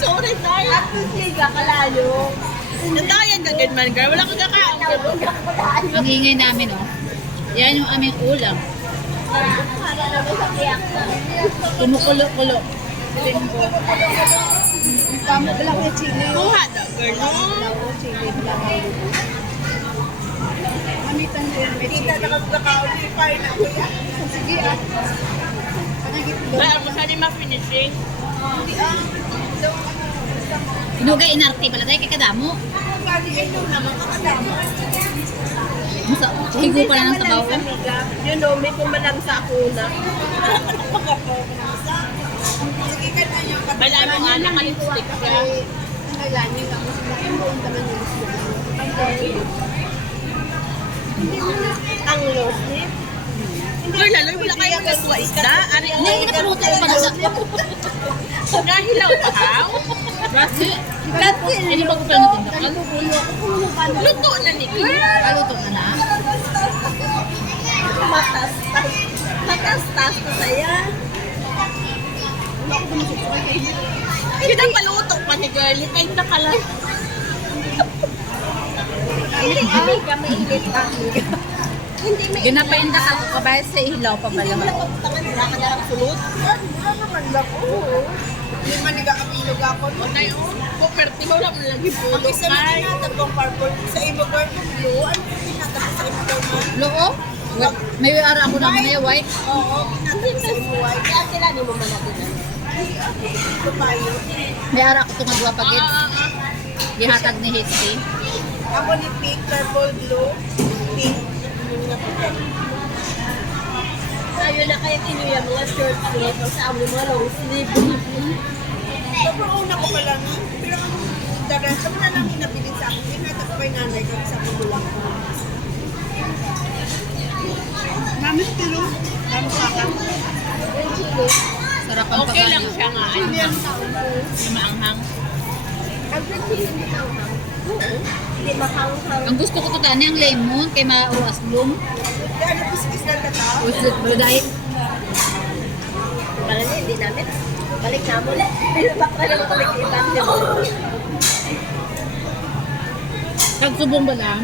Sorry tayo. Ako siya kalayo. Nandayan ka man, girl. Wala ko kakain. Ang ingay namin, oh. Yan yung aming ulam. Kumukulo-kulo. Pamagla ko yung chili. Kuha daw, girl. Oo, chili. Mamitan din. Kita na kagkakaulipay na kuya. Sige ah. Ay, ako saan ma-finishing? Hindi ah. Inugay inarte pala tayo kay kadamo. Pwede ay nung naman kakadama. Higo pa na ng sabaw. You know, may kumalang sa akuna. Sige ka na yung kapatid. Bala mo nga, naka-lipstick ka. Nangalanin ako. Sige mo ang naman yung gusto. Ang low slip. Girl, lalo wala kayo magkasuwa isda. Ari, Hindi, napaluto ko pa na sa... Nahilaw pa ha? Kasi, hindi ba ko pala natindakan? Luto na ni girl. Paluto na na. Matas-tas. Matas-tas na saya. Kita paluto pa ni girl. Ipay na ka lang. Hindi ka mainit pa. Hindi mainit. Ginapainda ka ko kabay sa ihilaw pa Hindi bala. mo lang paputangan. Wala ka na sulod. naman lang ko. Hindi man nag-aapilog ako. O na yun. Puperti mo lang lagi po. Ang isa na tinatabang purple sa imo girl ng blue. Ano yung tinatabang sa imo girl man? Loo? May ara ako na may white. Oo, tinatabang sa imo white. Kaya sila ni mo man natin. Ito tayo. May ara ako tumadwa pagit. Gihatag ni Hitsy. Ako ni pink, purple, blue, pink. Yung naputin. Sayo na kaya kinuya mga short sleeve. Sa amin mga long sleeve. Sobrang una ko pa lang. Pero ang dagan, sa na lang inabilin sa akin. Tinatap ko yung nanay ko sa magulang ko. Mami, pero ano ka ka? Sarap ang Okay lang pagkain. siya nga. Hindi maanghang. Ang chili hindi ka Hindi mahanghang. Ang gusto ko to tani ang lemon kay mauwas bloom. Kaya ano pisikis na ka ta? Usit bruday. Wala na, hindi namin. Balik na mo lang. Baka na naman balik ibang niya mo. Kag subong ba lang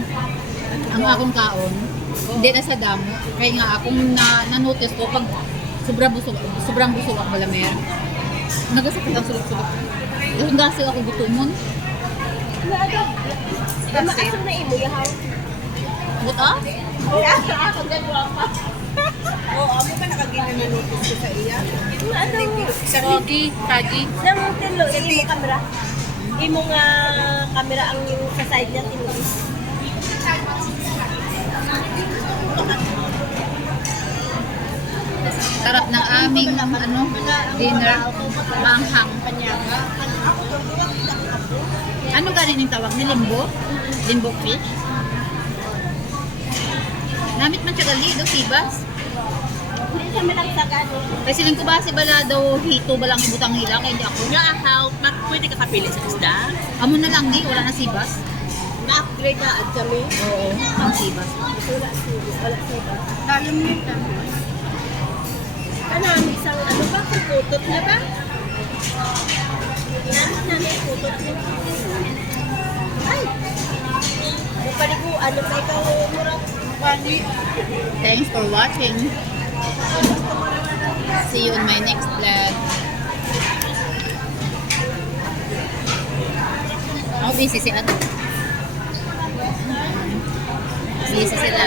ang akong kaon. Hindi na sa damo. Kaya nga akong na-notice ko pag sobrang busog ako balamer. Nagasakit ang sulit-sulit. Yung dahil ako gutumon. Tama, asang na imo yahaw. Buta? Ay, asa ako gagawa pa. Oo, amo ka nakagina na notice ko sa iya. Ano? Rocky, Kaji. Nang tilo, imo kamera. Imo nga kamera ang sa side niya tilo. Sarap ng aming dinner. Manghang. Ano galing yung tawag ni Limbo? Limbo fish? Namit man siya gali, daw sibas. Hindi kami lang sa gano. Kasi lang ko ba si bala daw hito ba lang ibutang hila kaya hindi ako. Nga ahaw, pwede ka kapili sa isda. Amo na lang di, wala na sibas. Na-upgrade na ad kami. Oo, ang sibas. Wala sibas. Wala sibas. Talim nito. Ano, isang ano ba? Putot niya ba? Ginamit namin putot niya. Ay! Paligo, ano pa ikaw murang Pani. Thanks for watching. See you in my next vlog. Oh, busy si Ate. Busy sila.